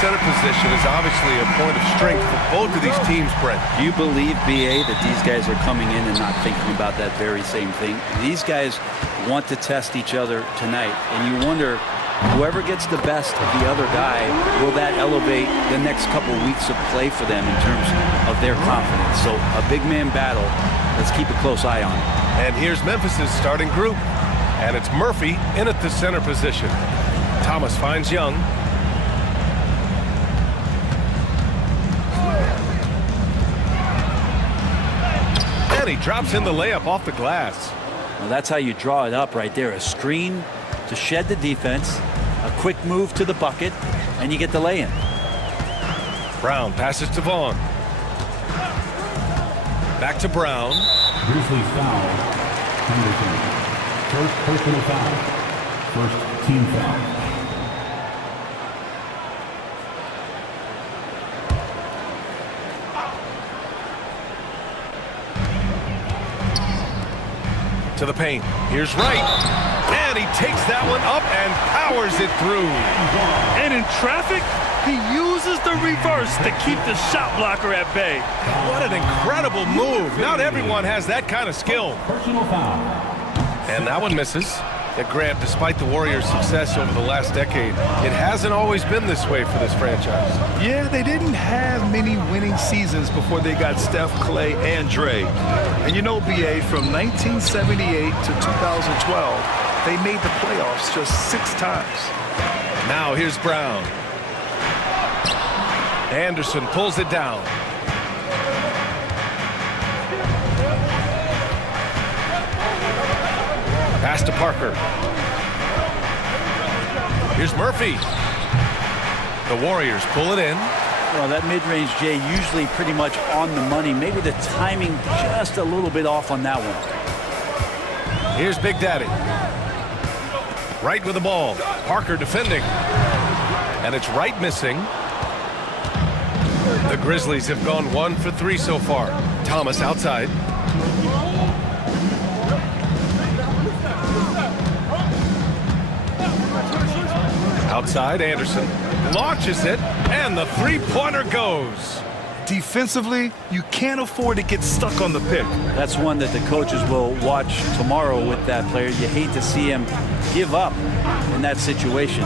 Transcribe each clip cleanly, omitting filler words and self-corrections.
center position is obviously a point of strength for both of these teams, Brent. Do you believe, BA, that these guys are coming in and not thinking about that very same thing? These guys want to test each other tonight, and you wonder, whoever gets the best of the other guy, will that elevate the next couple weeks of play for them in terms of their confidence? So a big man battle. Let's keep a close eye on it. And here's Memphis's starting group. And it's Murphy in at the center position. Thomas finds Young. And he drops in the layup off the glass. Well, that's how you draw it up right there. A screen to shed the defense, a quick move to the bucket, and you get the lay-in. Brown passes to Vaughn. Back to Brown. Grizzlies foul. Henderson. First personal foul. First team foul. To the paint. Here's Wright. And he takes that one up and powers it through. And in traffic, he uses the reverse to keep the shot blocker at bay. What an incredible move. Not everyone has that kind of skill. Personal foul. And that one misses. That Grant, despite the Warriors' success over the last decade, it hasn't always been this way for this franchise. Yeah, they didn't have many winning seasons before they got Steph, Clay, and Dre. And you know, BA, from 1978 to 2012, they made the playoffs just 6 times. Now here's Brown. Anderson pulls it down. Pass to Parker. Here's Murphy. The Warriors pull it in. Well, that mid-range, Jay, usually pretty much on the money. Maybe the timing just a little bit off on that one. Here's Big Daddy. Wright with the ball. Parker defending. And it's Wright missing. The Grizzlies have gone 1 for 3 so far. Thomas outside. Outside, Anderson launches it, and the three-pointer goes. Defensively, you can't afford to get stuck on the pick. That's one that the coaches will watch tomorrow with that player. You hate to see him give up in that situation.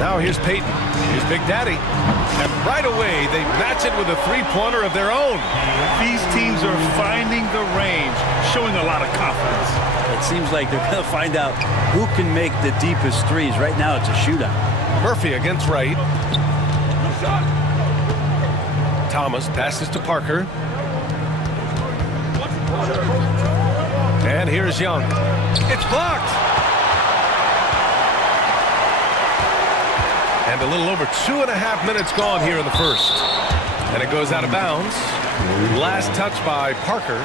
Now here's Peyton. Here's Big Daddy. And right away, they match it with a three-pointer of their own. These teams are finding the range, showing a lot of confidence. It seems like they're going to find out who can make the deepest threes. Right now, it's a shootout. Murphy against Wright. Thomas passes to Parker. And here's Young. It's blocked. And a little over 2.5 minutes gone here in the first. And it goes out of bounds. Last touch by Parker.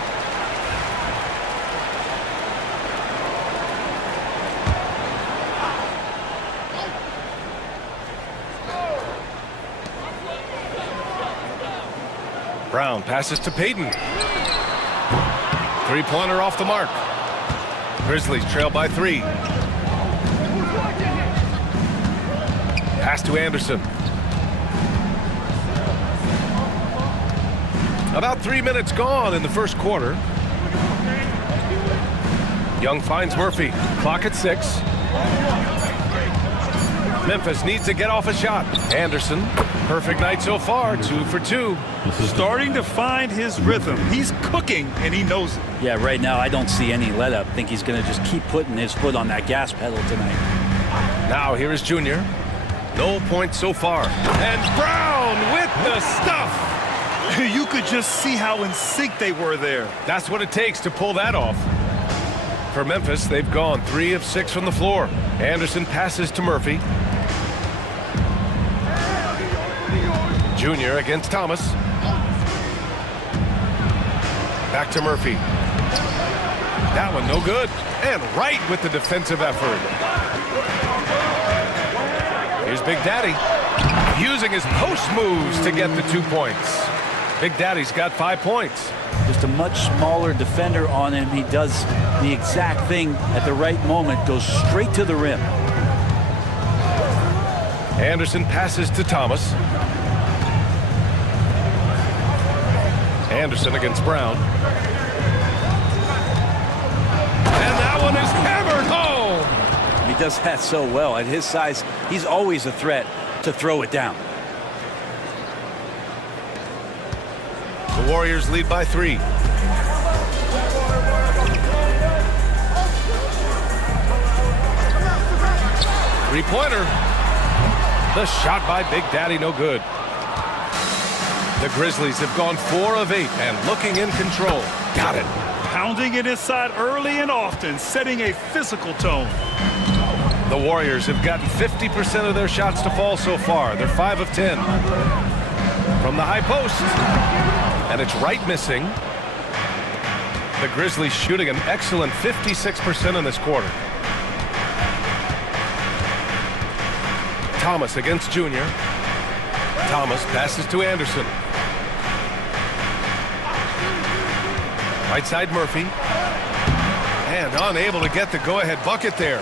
Brown passes to Peyton. Three-pointer off the mark. Grizzlies trail by 3. Pass to Anderson. About 3 minutes gone in the first quarter. Young finds Murphy. Clock at 6. Memphis needs to get off a shot. Anderson, perfect night so far, 2 for 2. Starting to find his rhythm. He's cooking, and he knows it. Yeah, right now I don't see any let-up. I think he's going to just keep putting his foot on that gas pedal tonight. Now here is Junior. No points so far. And Brown with the stuff. You could just see how in sync they were there. That's what it takes to pull that off. For Memphis, they've gone 3 of 6 from the floor. Anderson passes to Murphy. Junior against Thomas. Back to Murphy. That one no good. And Wright with the defensive effort. Here's Big Daddy. Using his post moves to get the 2 points. Big Daddy's got 5 points. Just a much smaller defender on him. He does the exact thing at the right moment. Goes straight to the rim. Anderson passes to Thomas. Anderson against Brown. And that one is hammered home. He does that so well. At his size, he's always a threat to throw it down. The Warriors lead by 3. Three-pointer. The shot by Big Daddy, no good. The Grizzlies have gone 4 of 8 and looking in control. Got it. Pounding it inside early and often, setting a physical tone. The Warriors have gotten 50% of their shots to fall so far. They're 5 of 10. From the high post. And it's right missing. The Grizzlies shooting an excellent 56% in this quarter. Thomas against Junior. Thomas passes to Anderson. Right side Murphy. And unable to get the go-ahead bucket there.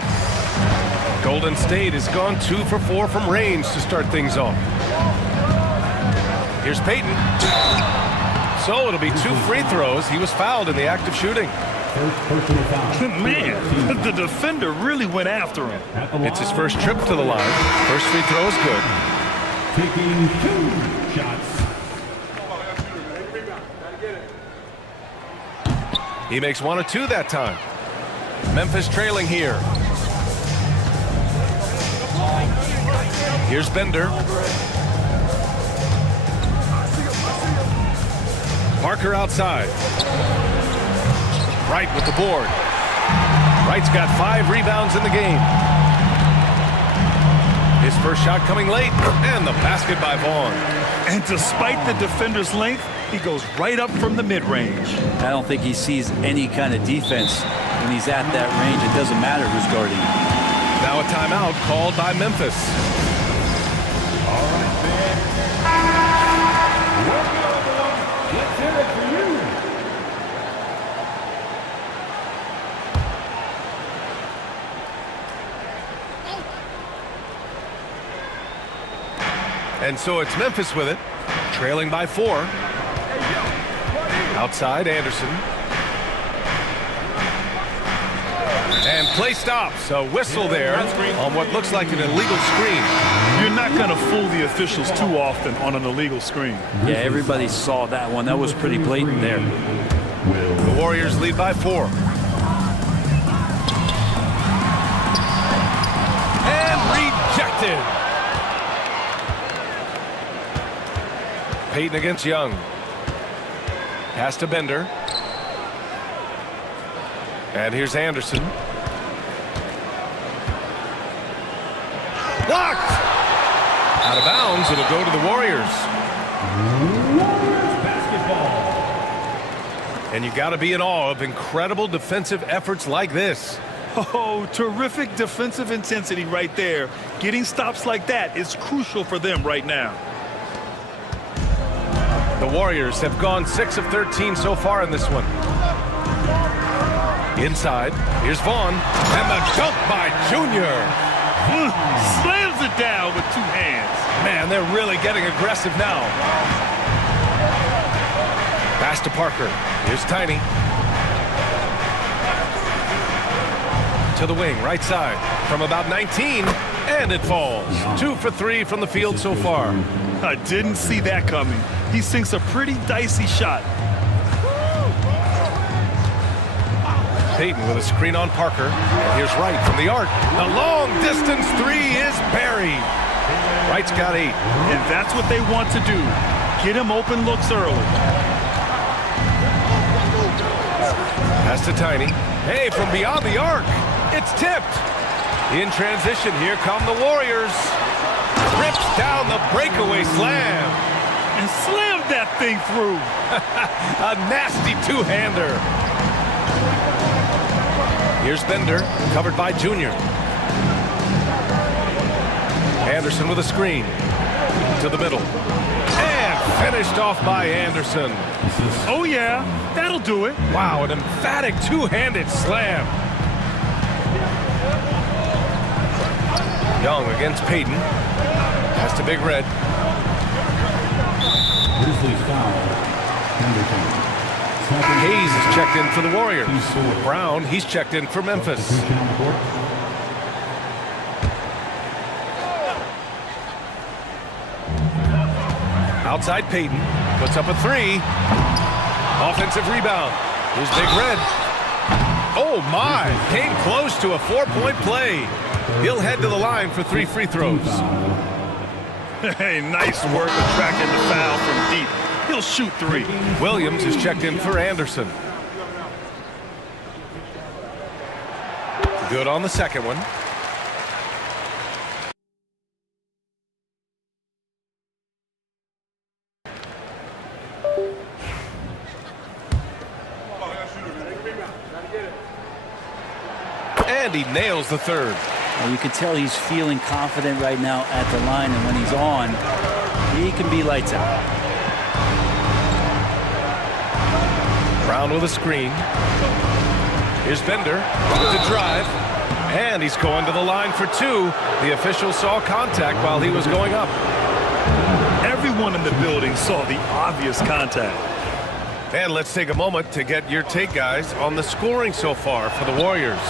Golden State has gone 2 for 4 from range to start things off. Here's Payton. So it'll be 2 free throws. He was fouled in the act of shooting. First personal foul. Man, the defender really went after him. It's his first trip to the line. First free throw is good. Taking 2 shots. He makes 1 of 2 that time. Memphis trailing here. Here's Bender. Parker outside. Wright with the board. Wright's got 5 rebounds in the game. His first shot coming late, and the basket by Vaughn. And despite the defender's length, he goes right up from the mid-range. I don't think he sees any kind of defense when he's at that range. It doesn't matter who's guarding him. Now a timeout called by Memphis. All right, man. Let's hear it for you. And so it's Memphis with it, trailing by 4. Outside, Anderson. And play stops. A whistle there on what looks like an illegal screen. You're not going to fool the officials too often on an illegal screen. Yeah, everybody saw that one. That was pretty blatant there. The Warriors lead by 4. And rejected. Payton against Young. Pass to Bender. And here's Anderson. Blocked! Out of bounds, it'll go to the Warriors. Warriors basketball. And you got to be in awe of incredible defensive efforts like this. Oh, terrific defensive intensity right there. Getting stops like that is crucial for them right now. The Warriors have gone 6 of 13 so far in this one. Inside, here's Vaughn, and the dunk by Junior. Slams it down with 2 hands. Man, they're really getting aggressive now. Pass to Parker. Here's Tiny. To the wing, right side, from about 19, and it falls. 2 for 3 from the field so far. I didn't see that coming. He sinks a pretty dicey shot. Payton with a screen on Parker. And here's Wright from the arc. The long distance 3 is buried. Wright's got 8. And that's what they want to do. Get him open looks early. Pass to Tiny. Hey, from beyond the arc. It's tipped. In transition, here come the Warriors. Rips down the breakaway slam. And slammed that thing through. A nasty 2-hander. Here's Bender, covered by Junior. Anderson with a screen. To the middle. And finished off by Anderson. Oh, yeah. That'll do it. Wow, an emphatic 2-handed slam. Young against Payton. Pass to Big Red. Grizzlies foul. Henderson. Hayes is checked in for the Warriors. Brown, he's checked in for Memphis. Substitution on the court. Outside Peyton. Puts up a three. Offensive rebound. Here's Big Red. Oh, my. Came close to a 4-point play. He'll head to the line for 3 free throws. Hey, nice work attracting the foul from deep. He'll shoot 3. Williams is checked in for Anderson. Good on the second one. And he nails the third. Well, you can tell he's feeling confident right now at the line, and when he's on, he can be lights out. Brown with a screen. Here's Bender with the drive. And he's going to the line for 2. The official saw contact while he was going up. Everyone in the building saw the obvious contact. And let's take a moment to get your take, guys, on the scoring so far for the Warriors.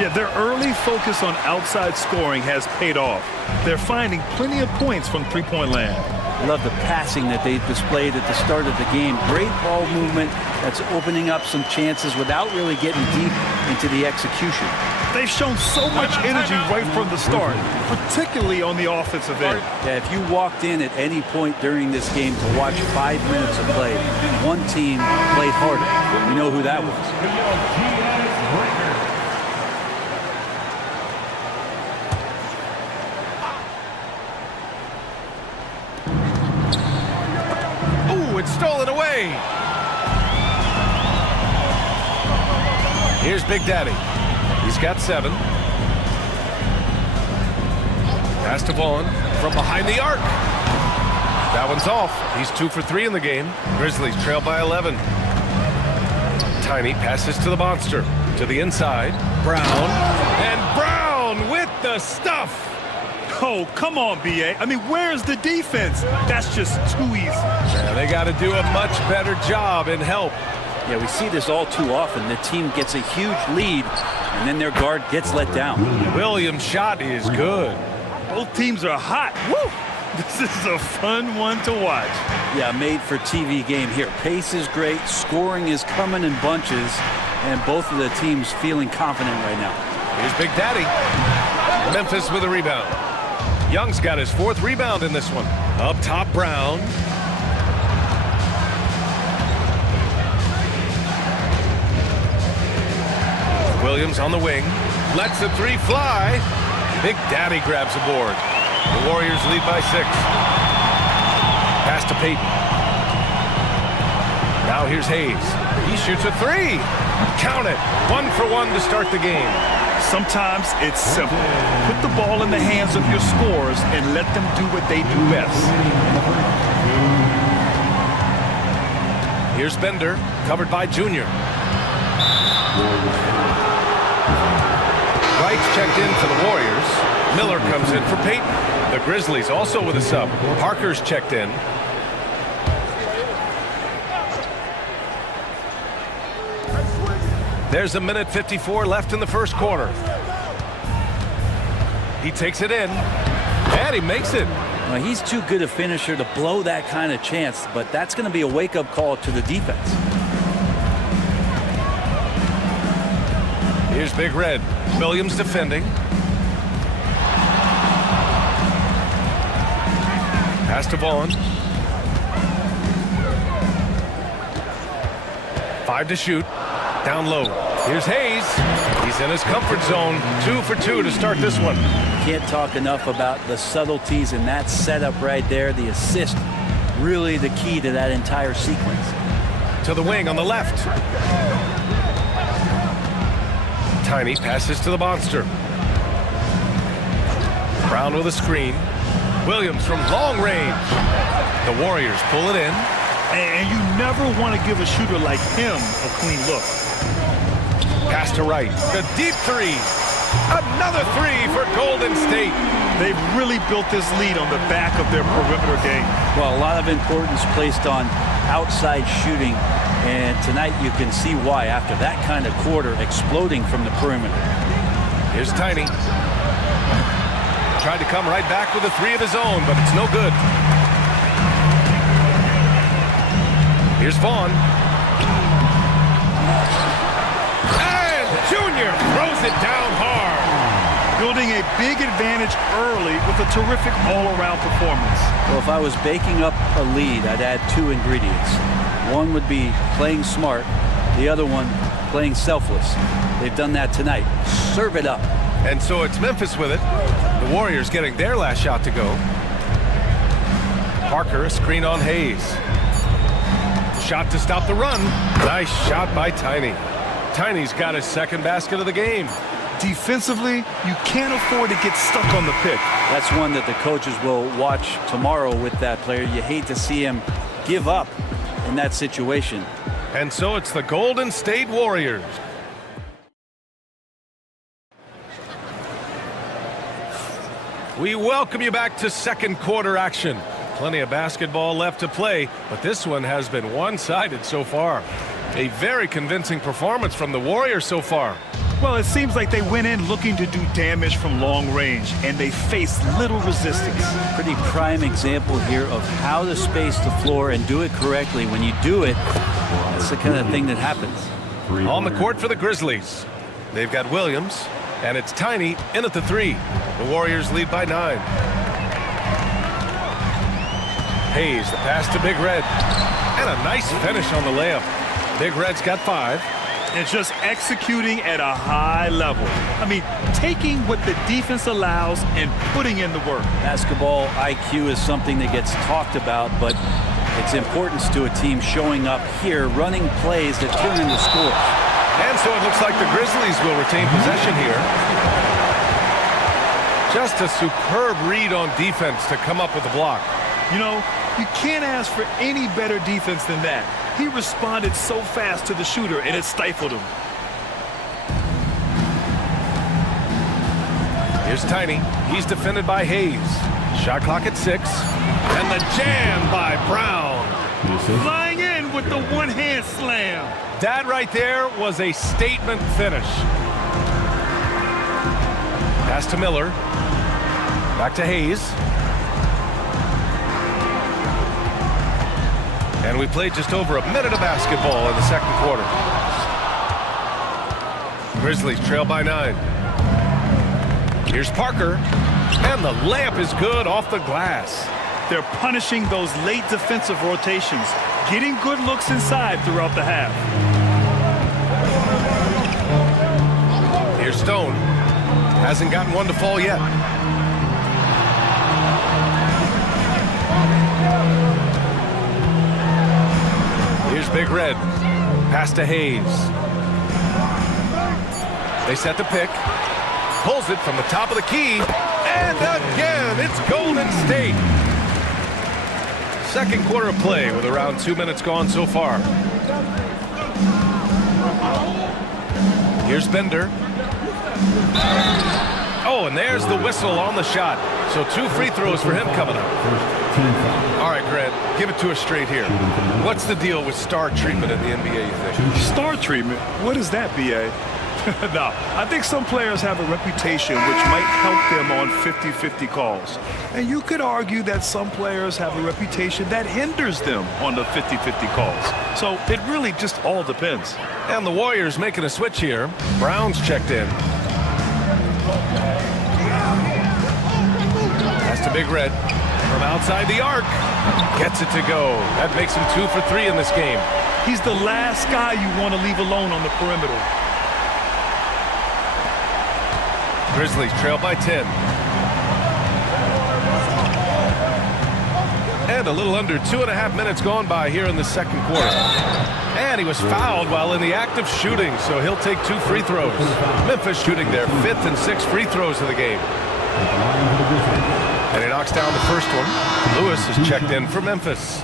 Yeah, their early focus on outside scoring has paid off. They're finding plenty of points from three-point land. I love the passing that they displayed at the start of the game. Great ball movement that's opening up some chances without really getting deep into the execution. They've shown so much energy right from the start, particularly on the offensive end. Yeah, if you walked in at any point during this game to watch 5 minutes of play, one team played harder. You know who that was. It's stolen away. Here's Big Daddy. He's got 7. Pass to Vaughn from behind the arc. That one's off. He's 2 for 3 in the game. Grizzlies trail by 11. Tiny passes to the monster. To the inside. Brown. And Brown with the stuff. Oh, come on, B.A. I mean, where's the defense? That's just too easy. Yeah, they got to do a much better job in help. Yeah, we see this all too often. The team gets a huge lead, and then their guard gets let down. Williams' shot is good. Both teams are hot. Woo! This is a fun one to watch. Yeah, made for TV game here. Pace is great. Scoring is coming in bunches, and both of the teams feeling confident right now. Here's Big Daddy. Memphis with a rebound. Young's got his 4th rebound in this one. Up top, Brown. Williams on the wing. Lets the 3 fly. Big Daddy grabs a board. The Warriors lead by 6. Pass to Peyton. Now here's Hayes. He shoots a 3. Count it. 1 for 1 to start the game. Sometimes it's simple. Put the ball in the hands of your scorers and let them do what they do best. Here's Bender, covered by Junior. Wright's checked in for the Warriors. Miller comes in for Peyton. The Grizzlies also with a sub. Parker's checked in. There's a minute 54 left in the first quarter. He takes it in, and he makes it. Well, he's too good a finisher to blow that kind of chance, but that's going to be a wake-up call to the defense. Here's Big Red. Williams defending. Pass to Vaughn. 5 to shoot. Down low. Here's Hayes. He's in his comfort zone. 2 for 2 to start this one. Can't talk enough about the subtleties in that setup right there. The assist, really the key to that entire sequence. To the wing on the left. Tiny passes to the monster. Brown with a screen. Williams from long range. The Warriors pull it in. And you never want to give a shooter like him a clean look. Pass to Wright. A deep 3. Another 3 for Golden State. They've really built this lead on the back of their perimeter game. Well, a lot of importance placed on outside shooting, and tonight you can see why after that kind of quarter exploding from the perimeter. Here's Tiny. Tried to come right back with a three of his own, but it's no good. Here's Vaughn. And Junior throws it down hard. Building a big advantage early with a terrific all-around performance. Well, if I was baking up a lead, I'd add two ingredients. One would be playing smart, the other one playing selfless. They've done that tonight. Serve it up. And so it's Memphis with it. The Warriors getting their last shot to go. Parker, a screen on Hayes. Shot to stop the run. Nice shot by Tiny. Tiny's got his second basket of the game. Defensively, you can't afford to get stuck on the pick. That's one that the coaches will watch tomorrow with that player. You hate to see him give up in that situation. And so it's the Golden State Warriors. We welcome you back to second quarter action. Plenty of basketball left to play, but this one has been one-sided so far. A very convincing performance from the Warriors so far. Well, it seems like they went in looking to do damage from long range, and they faced little resistance. Pretty prime example here of how to space the floor and do it correctly. When you do it, that's the kind of thing that happens. On the court for the Grizzlies. They've got Williams, and it's Tiny in at the three. The Warriors lead by 9. Hayes, the pass to Big Red. And a nice finish on the layup. Big Red's got 5. And just executing at a high level. I mean, taking what the defense allows and putting in the work. Basketball IQ is something that gets talked about, but its importance to a team showing up here, running plays that turn into scores. And so it looks like the Grizzlies will retain possession here. Just a superb read on defense to come up with the block. You know, you can't ask for any better defense than that. He responded so fast to the shooter, and it stifled him. Here's Tiny. He's defended by Hayes. Shot clock at 6. And the jam by Brown. Flying in with the one-hand slam. That right there was a statement finish. Pass to Miller. Back to Hayes. And we played just over a minute of basketball in the second quarter. Grizzlies trail by 9. Here's Parker. And the layup is good off the glass. They're punishing those late defensive rotations, getting good looks inside throughout the half. Here's Stone. Hasn't gotten one to fall yet. Here's Big Red. Pass to Hayes. They set the pick. Pulls it from the top of the key. And again, it's Golden State. Second quarter of play with around 2 minutes gone so far. Here's Bender. Oh, and there's the whistle on the shot. So 2 free throws for him coming up. All right, Grant, give it to us straight here. What's the deal with star treatment in the NBA, you think? Star treatment? What is that, B.A.? No, I think some players have a reputation which might help them on 50-50 calls. And you could argue that some players have a reputation that hinders them on the 50-50 calls. So it really just all depends. And the Warriors making a switch here. Brown's checked in. Pass to Big Red. From outside the arc. Gets it to go. That makes him 2 for 3 in this game. He's the last guy you want to leave alone on the perimeter. Grizzlies trail by 10. And a little under 2.5 minutes gone by here in the second quarter. And he was fouled while in the act of shooting, so he'll take 2 free throws. Memphis shooting their 5th and 6th free throws of the game. And he knocks down the first one. Lewis is checked in for Memphis.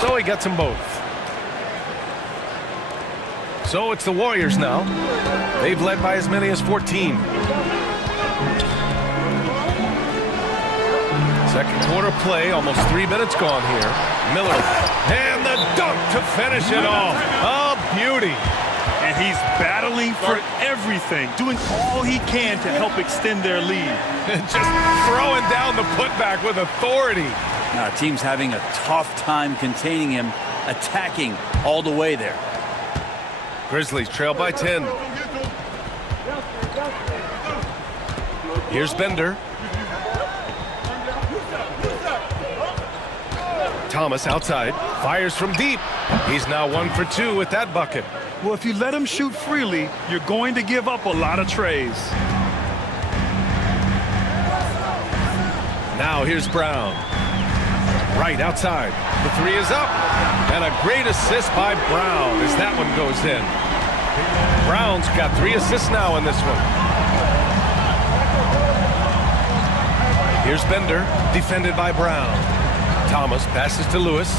So he gets them both. So it's the Warriors now. They've led by as many as 14. Second quarter play, almost 3 minutes gone here. Miller, and the dunk to finish it off. A beauty. And he's battling for everything, doing all he can to help extend their lead. Just throwing down the putback with authority. Now, the team's having a tough time containing him, attacking all the way there. Grizzlies trail by 10. Here's Bender. Thomas outside, fires from deep. He's now 1 for 2 with that bucket. Well, if you let him shoot freely, you're going to give up a lot of trays. Now here's Brown. Right outside. The three is up. And a great assist by Brown as that one goes in. Brown's got 3 assists now in this one. Here's Bender, defended by Brown. Thomas passes to Lewis.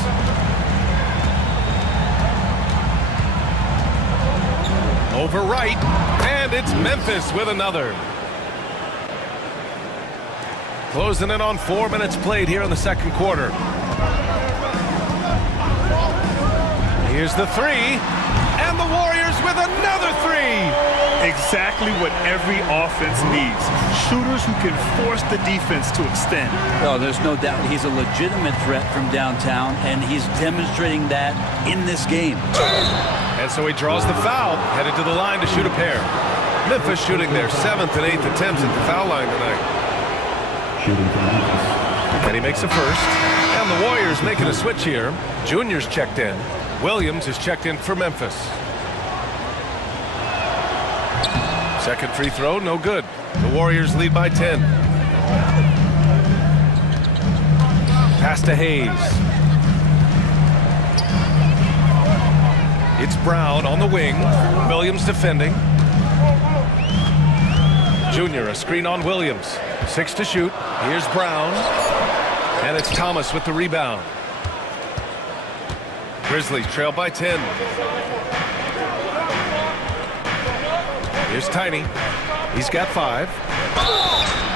Over right, and it's Memphis with another. Closing in on 4 minutes played here in the second quarter. Here's the three, and the Warriors with another three. Exactly what every offense needs. Shooters who can force the defense to extend. Oh, there's no doubt he's a legitimate threat from downtown, and he's demonstrating that in this game. And so he draws the foul, headed to the line to shoot a pair. Memphis shooting their 7th and 8th attempts at the foul line tonight. Shooting for Memphis. And he makes a first. And the Warriors making a switch here. Junior's checked in. Williams is checked in for Memphis. Second free throw, no good. The Warriors lead by 10. Pass to Hayes. It's Brown on the wing. Williams defending. Junior, a screen on Williams. 6 to shoot. Here's Brown. And it's Thomas with the rebound. Grizzlies trail by 10. Here's Tiny. He's got 5.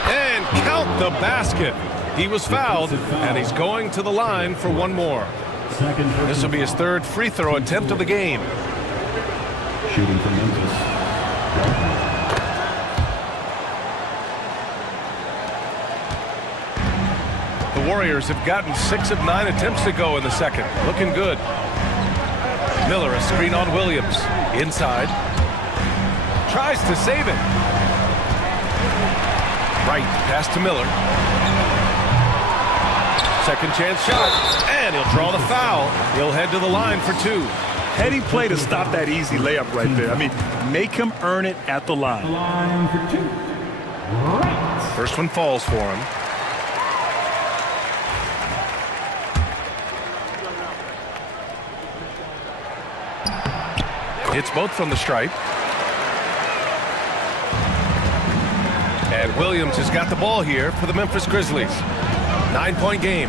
And count the basket. He was fouled, and he's going to the line for one more. This will be his 3rd free throw attempt of the game. Shooting for Memphis. The Warriors have gotten 6 of 9 attempts to go in the second. Looking good. Miller, a screen on Williams. Inside. Tries to save it. Right, pass to Miller. Second chance shot. And he'll draw the foul. He'll head to the line for 2. Heady play to stop that easy layup right there. I mean, make him earn it at the line. Line for 2. Right. First one falls for him. Hits both from the stripe. And Williams has got the ball here for the Memphis Grizzlies. 9-point game.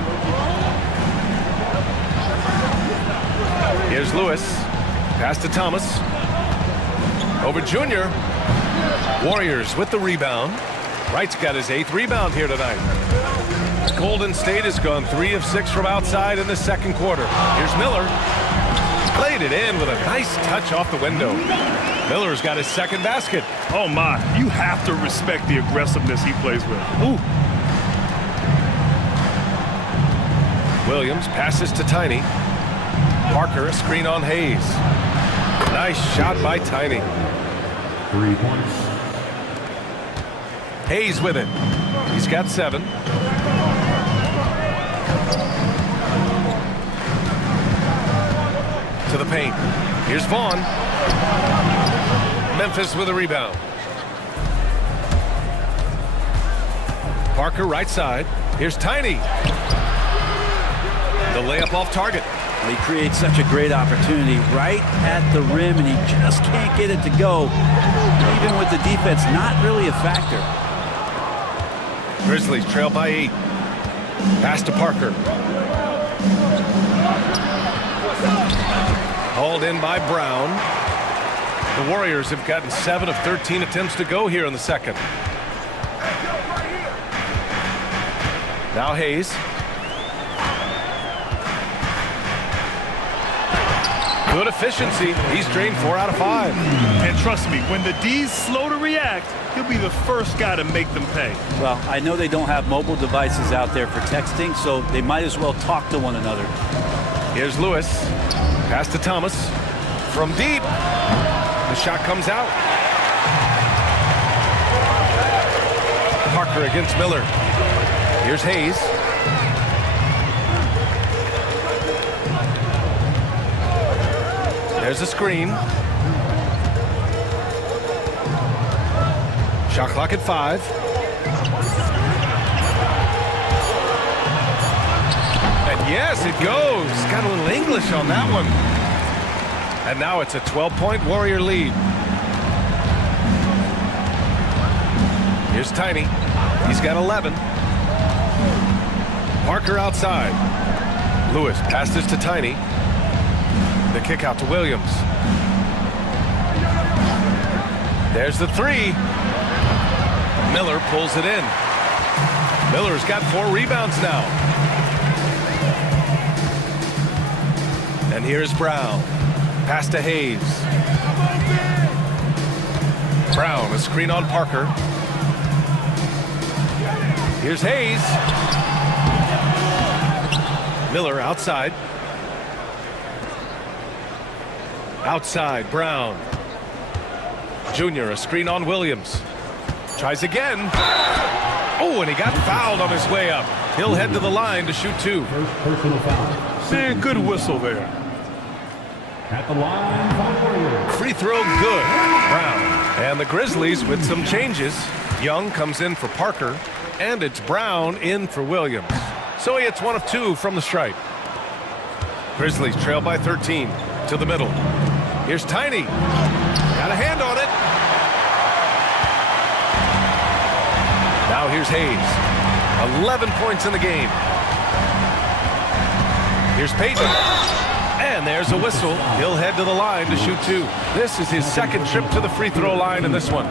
Here's Lewis. Pass to Thomas. Over Junior. Warriors with the rebound. Wright's got his 8th rebound here tonight. Golden State has gone 3 of 6 from outside in the second quarter. Here's Miller. Played it in with a nice touch off the window. Miller's got his 2nd basket. Oh, my. You have to respect the aggressiveness he plays with. Ooh. Williams passes to Tiny. Parker, a screen on Hayes. Nice shot by Tiny. 3 points. Hayes with it. He's got 7. To the paint. Here's Vaughn. Memphis with a rebound. Parker right side. Here's Tiny. The layup off target. He creates such a great opportunity right at the rim, and he just can't get it to go. Even with the defense, not really a factor. Grizzlies trail by 8. Pass to Parker. Hauled in by Brown. The Warriors have gotten 7 of 13 attempts to go here in the second. Now Hayes. Good efficiency. He's drained 4 out of 5. And trust me, when the D's slow to react, he'll be the first guy to make them pay. Well, I know they don't have mobile devices out there for texting, so they might as well talk to one another. Here's Lewis. Pass to Thomas. From deep. The shot comes out. Parker against Miller. Here's Hayes. There's a screen. Shot clock at 5. And yes, it goes. Got a little English on that one. And now it's a 12-point Warrior lead. Here's Tiny. He's got 11. Parker outside. Lewis passes to Tiny. The kick out to Williams. There's the 3. Miller pulls it in. Miller's got 4 rebounds now. And here's Brown. Pass to Hayes. Brown, a screen on Parker. Here's Hayes. Miller outside. Outside, Brown. Junior, a screen on Williams. Tries again. Oh, and he got fouled on his way up. He'll head to the line to shoot 2. First personal foul. Man, good whistle there. At the line, Warriors. Free throw good. Brown. And the Grizzlies with some changes. Young comes in for Parker, and it's Brown in for Williams. So he hits 1 of 2 from the stripe. Grizzlies trail by 13 to the middle. Here's Tiny. Got a hand on it. Now here's Hayes. 11 points in the game. Here's Payton. And there's a whistle. He'll head to the line to shoot 2. This is his second trip to the free throw line in this one.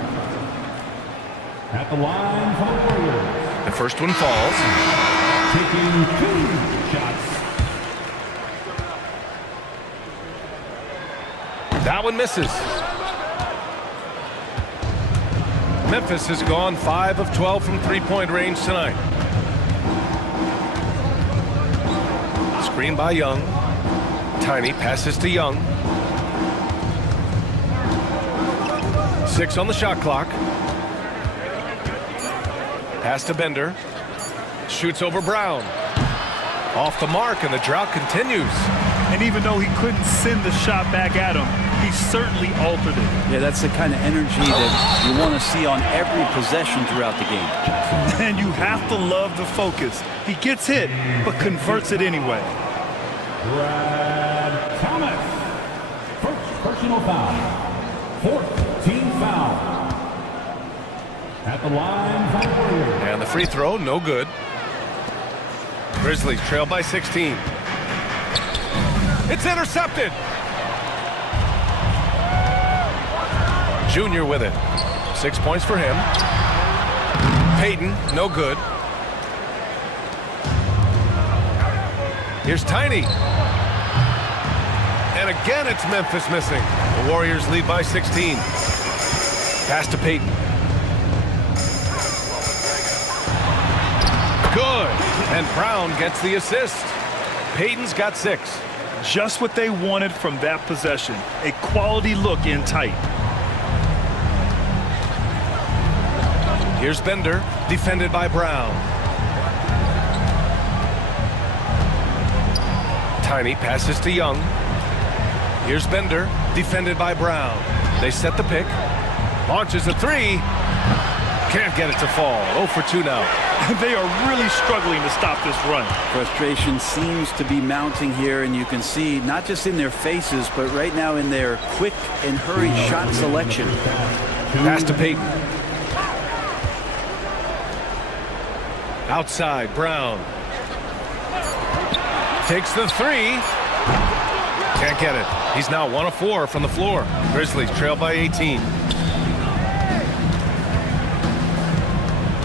At the line, Warriors. The first one falls. Taking 2 shots. That one misses. Memphis has gone 5 of 12 from three-point range tonight. Screen by Young. Tiny passes to Young. 6 on the shot clock. Pass to Bender. Shoots over Brown. Off the mark, and the drought continues. And even though he couldn't send the shot back at him, he certainly altered it. Yeah, that's the kind of energy that you want to see on every possession throughout the game. And you have to love the focus. He gets hit, but converts it anyway. Brad Thomas. First personal foul. 4th team foul. At the line, Warriors. And the free throw, no good. Grizzlies trail by 16. It's intercepted. Junior with it. 6 points for him. Payton, no good. Here's Tiny. And again, it's Memphis missing. The Warriors lead by 16. Pass to Payton. Good. And Brown gets the assist. Payton's got 6. Just what they wanted from that possession. A quality look in tight. Here's Bender, defended by Brown. Tiny passes to Young. Here's Bender, defended by Brown. They set the pick. Launches a 3. Can't get it to fall. 0 for 2 now. They are really struggling to stop this run. Frustration seems to be mounting here, and you can see not just in their faces, but right now in their quick and hurried shot selection. Pass to Payton. Outside, Brown. Takes the 3. Can't get it. He's now 1 of 4 from the floor. Grizzlies trail by 18.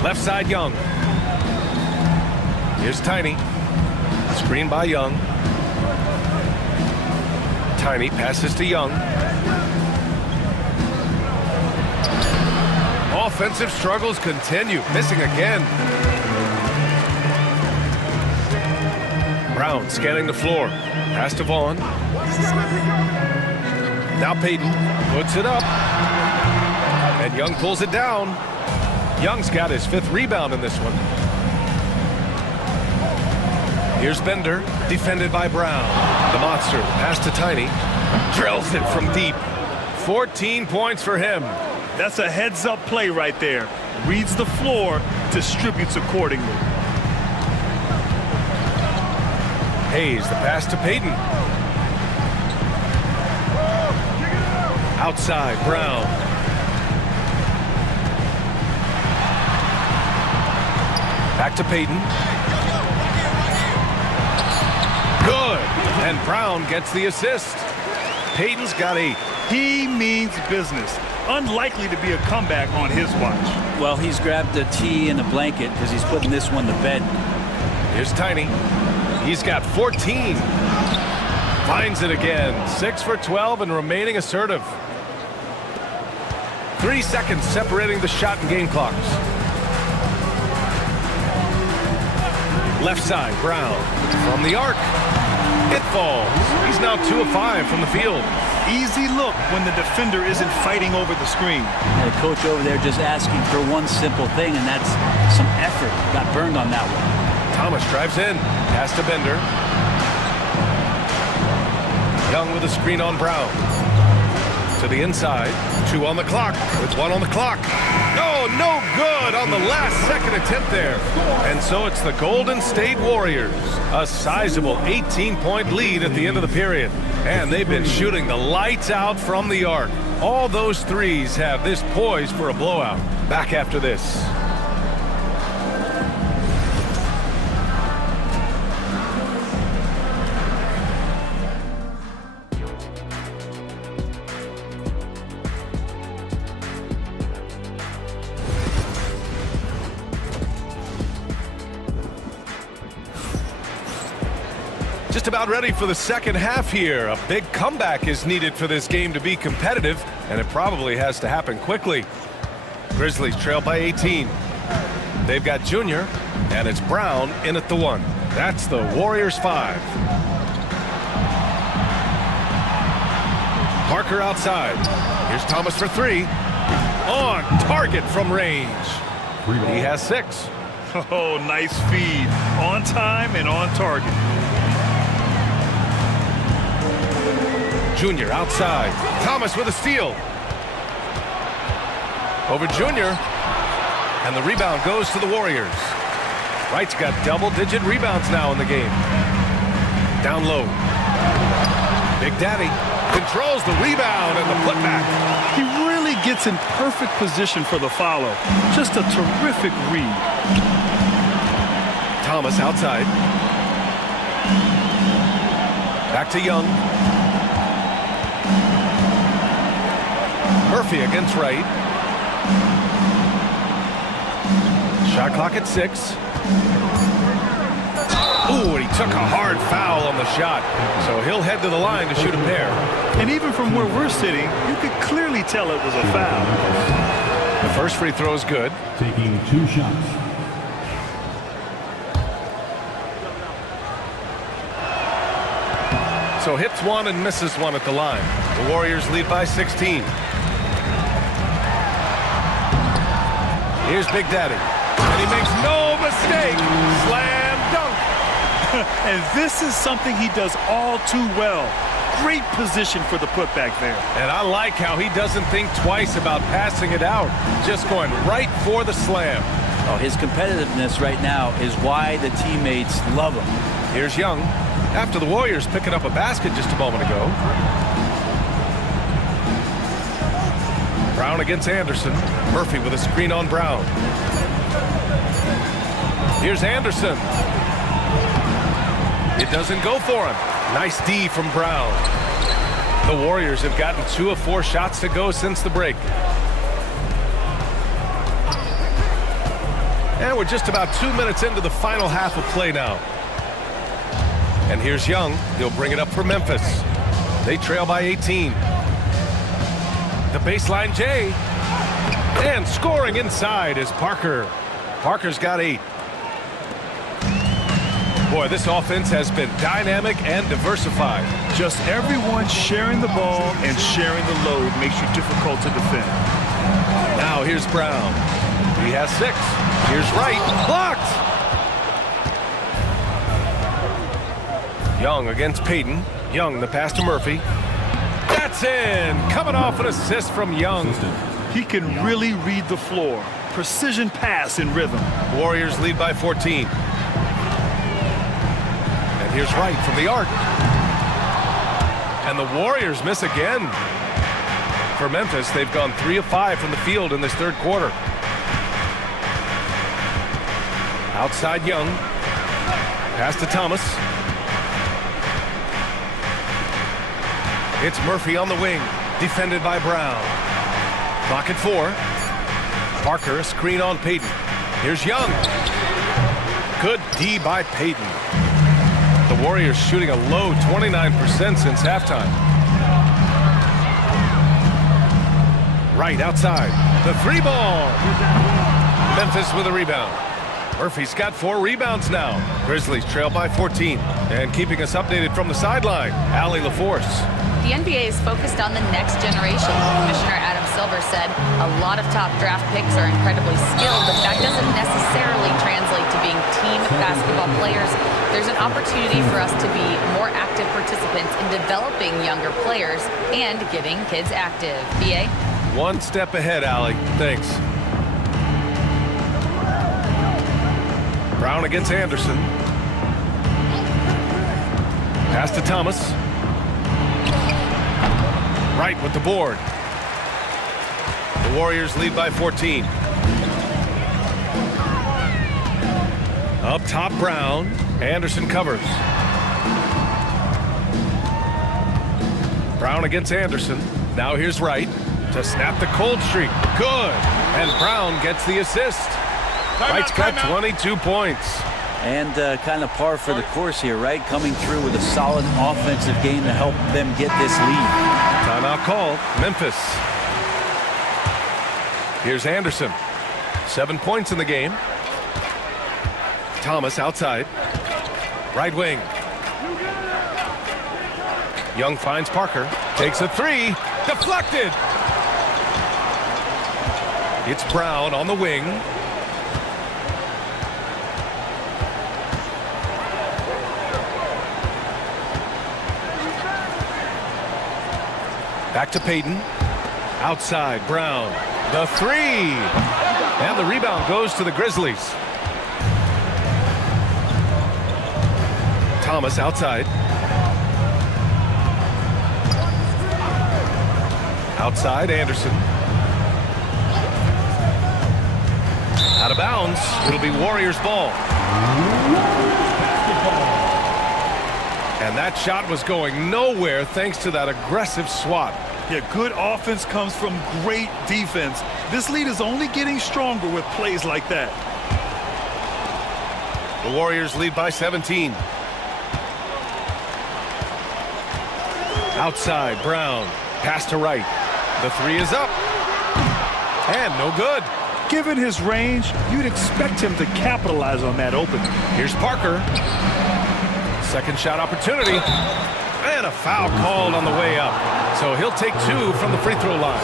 Left side, Young. Here's Tiny. Screen by Young. Tiny passes to Young. Offensive struggles continue. Missing again. Brown scanning the floor. Pass to Vaughn. Now Payton puts it up. And Young pulls it down. Young's got his 5th rebound in this one. Here's Bender, defended by Brown. The monster, pass to Tiny. Drills it from deep. 14 points for him. That's a heads-up play right there. Reads the floor, distributes accordingly. Hayes, the pass to Payton. Outside, Brown. Back to Payton. Good. And Brown gets the assist. Payton's got 8. He means business. Unlikely to be a comeback on his watch. Well, he's grabbed a tee and a blanket because he's putting this one to bed. Here's Tiny. He's got 14. Finds it again. 6 for 12 and remaining assertive. 3 seconds separating the shot and game clocks. Left side, Brown. From the arc. It falls. He's now 2 of 5 from the field. Easy look when the defender isn't fighting over the screen. And the coach over there just asking for one simple thing, and that's some effort. Got burned on that one. Thomas drives in. Pass to Bender. Young with a screen on Brown. To the inside. 2 on the clock. With 1 on the clock. Oh, no good on the last second attempt there. And so it's the Golden State Warriors. A sizable 18-point lead at the end of the period. And they've been shooting the lights out from the arc. All those threes have this poised for a blowout. Back after this. Just about ready for the second half here. A big comeback is needed for this game to be competitive, and it probably has to happen quickly. Grizzlies trail by 18. They've got Junior, and it's Brown in at the 1. That's the Warriors 5. Parker outside. Here's Thomas for 3. On target from range. He has 6. Oh, nice feed. On time and on target. Junior outside. Thomas with a steal. Over Junior. And the rebound goes to the Warriors. Wright's got double-digit rebounds now in the game. Down low. Big Daddy controls the rebound and the putback. He really gets in perfect position for the follow. Just a terrific read. Thomas outside. Back to Young. Murphy against Wright. Shot clock at 6. Ooh, and he took a hard foul on the shot. So he'll head to the line to shoot a pair. And even from where we're sitting, you could clearly tell it was a foul. The first free throw is good. Taking 2 shots. So hits 1 and misses 1 at the line. The Warriors lead by 16. Here's Big Daddy. And he makes no mistake. Slam dunk. And this is something he does all too well. Great position for the putback there. And I like how he doesn't think twice about passing it out. Just going right for the slam. Oh, his competitiveness right now is why the teammates love him. Here's Young. After the Warriors picking up a basket just a moment ago. Brown against Anderson. Murphy with a screen on Brown. Here's Anderson. It doesn't go for him. Nice D from Brown. The Warriors have gotten 2 of 4 shots to go since the break. And we're just about 2 minutes into the final half of play now. And here's Young. He'll bring it up for Memphis. They trail by 18. The baseline J. And scoring inside is Parker. Parker's got 8. Boy, this offense has been dynamic and diversified. Just everyone sharing the ball and sharing the load makes you difficult to defend. Now here's Brown. He has 6. Here's Wright. Blocked! Young against Payton. Young, the pass to Murphy. That's in! Coming off an assist from Young. He can really read the floor. Precision pass in rhythm. Warriors lead by 14. And here's Wright from the arc. And the Warriors miss again. For Memphis, they've gone 3 of 5 from the field in this third quarter. Outside Young. Pass to Thomas. It's Murphy on the wing. Defended by Brown. Clock at 4. Parker, a screen on Payton. Here's Young. Good D by Payton. The Warriors shooting a low 29% since halftime. Right outside. The 3 ball. Memphis with a rebound. Murphy's got 4 rebounds now. Grizzlies trail by 14. And keeping us updated from the sideline, Allie LaForce. The NBA is focused on the next generation. Commissioner Adam Silver said a lot of top draft picks are incredibly skilled, but that doesn't necessarily translate to being team basketball players. There's an opportunity for us to be more active participants in developing younger players and getting kids active. BA? One step ahead, Allie. Thanks. Brown against Anderson. Pass to Thomas. Wright with the board. The Warriors lead by 14. Up top, Brown. Anderson covers. Brown against Anderson. Now here's Wright to snap the cold streak. Good. And Brown gets the assist. Wright's got 22 points. And kind of par for the course here, right? Coming through with a solid offensive game to help them get this lead. Timeout call, Memphis. Here's Anderson. 7 points in the game. Thomas outside. Right wing. Young finds Parker. Takes a 3. Deflected. It's Brown on the wing. Back to Payton. Outside, Brown. The 3. And the rebound goes to the Grizzlies. Thomas outside. Outside, Anderson. Out of bounds. It'll be Warriors ball. And that shot was going nowhere thanks to that aggressive swat. Yeah, good offense comes from great defense. This lead is only getting stronger with plays like that. The Warriors lead by 17. Outside, Brown. Pass to Wright. The 3 is up. And no good. Given his range, you'd expect him to capitalize on that opening. Here's Parker. Second shot opportunity. And a foul called on the way up. So he'll take 2 from the free throw line.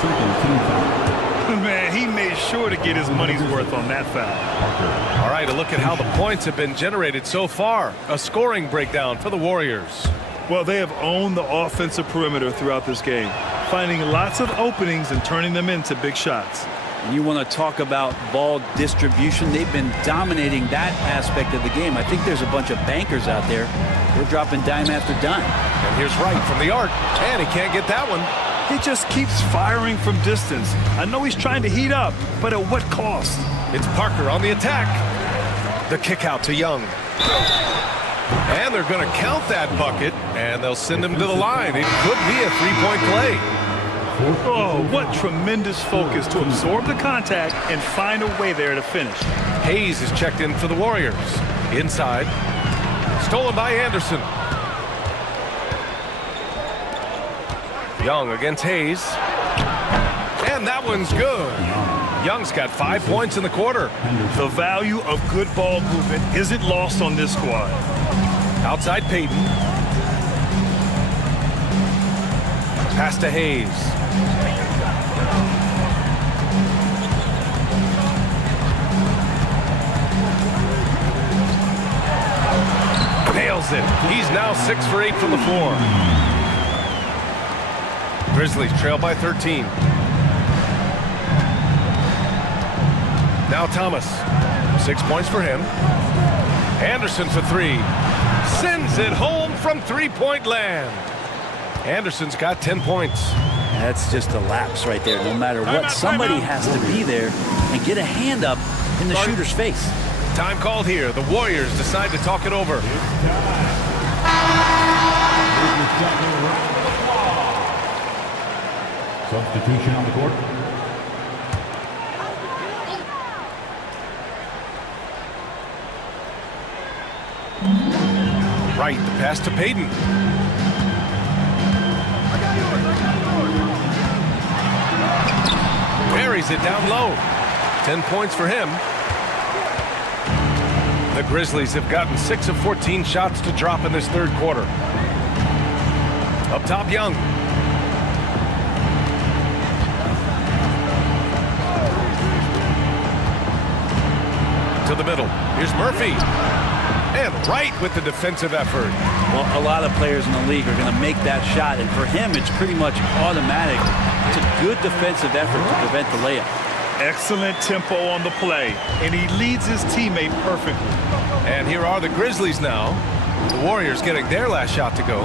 Man, he made sure to get his money's worth on that foul. All right, a look at how the points have been generated so far. A scoring breakdown for the Warriors. Well, they have owned the offensive perimeter throughout this game, finding lots of openings and turning them into big shots. And you want to talk about ball distribution. They've been dominating that aspect of the game. I think there's a bunch of bankers out there. They're dropping dime after dime. And here's Wright from the arc. And he can't get that one. He just keeps firing from distance. I know he's trying to heat up, but at what cost? It's Parker on the attack. The kick out to Young. And they're going to count that bucket, and they'll send him to the line. It could be a three-point play. Oh, what tremendous focus to absorb the contact and find a way there to finish. Hayes is checked in for the Warriors. Inside. Stolen by Anderson. Young against Hayes. And that one's good. Young's got 5 points in the quarter. The value of good ball movement isn't lost on this squad. Outside Payton. Pass to Hayes. Nails it. He's now 6 for 8 from the floor. Grizzlies trail by 13. Now Thomas. 6 points for him. Anderson for 3. Sends it home from three-point land. Anderson's got 10 points. That's just a lapse right there. No matter what, somebody has to be there and get a hand up in the shooter's face. Time called here. The Warriors decide to talk it over. Substitution on the court. Right, the pass to Payton. Buries it down low. 10 points for him. The Grizzlies have gotten 6 of 14 shots to drop in this third quarter. Up top, Young. To the middle. Here's Murphy. And right with the defensive effort. Well, a lot of players in the league are going to make that shot, and for him, it's pretty much automatic. It's a good defensive effort to prevent the layup. Excellent tempo on the play, and he leads his teammate perfectly. And here are the Grizzlies now. The Warriors getting their last shot to go.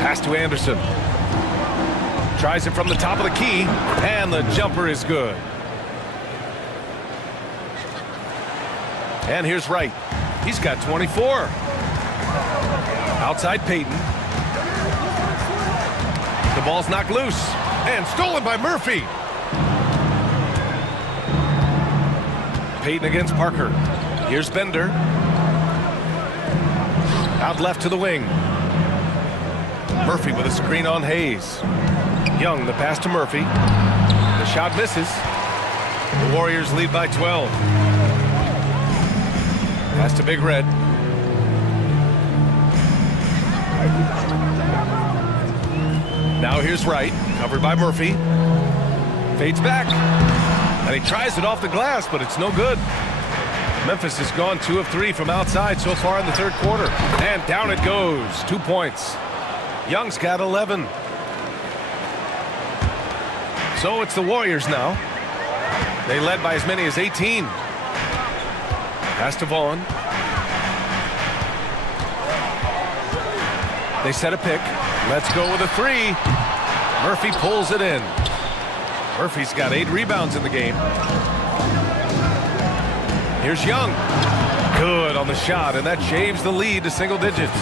Pass to Anderson. Tries it from the top of the key, and the jumper is good. And here's Wright. He's got 24. Outside Payton. The ball's knocked loose and stolen by Murphy. Payton against Parker. Here's Bender. Out left to the wing. Murphy with a screen on Hayes. Young, the pass to Murphy. The shot misses. The Warriors lead by 12. Pass to Big Red. Now here's Wright, covered by Murphy. Fades back. And he tries it off the glass, but it's no good. Memphis has gone 2 of 3 from outside so far in the third quarter. And down it goes. 2 points. Young's got 11. So it's the Warriors now. They led by as many as 18. Pass to Vaughn. They set a pick. Let's go with a 3. Murphy pulls it in. Murphy's got 8 rebounds in the game. Here's Young. Good on the shot, and that shaves the lead to single digits.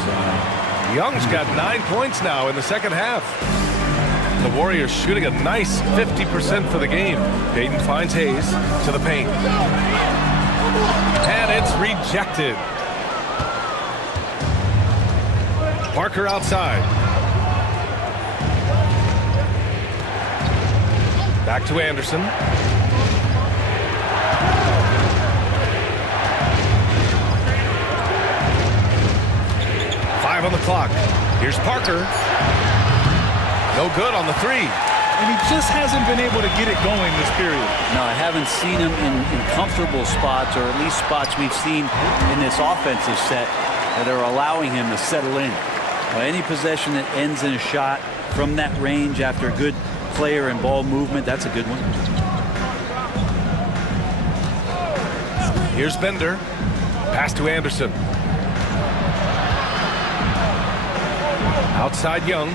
Young's got 9 points now in the second half. The Warriors shooting a nice 50% for the game. Payton finds Hayes to the paint. And it's rejected. Parker outside. Back to Anderson. Five on the clock. Here's Parker. No good on the 3. And he just hasn't been able to get it going this period. No, I haven't seen him in comfortable spots, or at least spots we've seen in this offensive set that are allowing him to settle in. Any possession that ends in a shot from that range after good player and ball movement, that's a good one. Here's Bender. Pass to Anderson. Outside Young.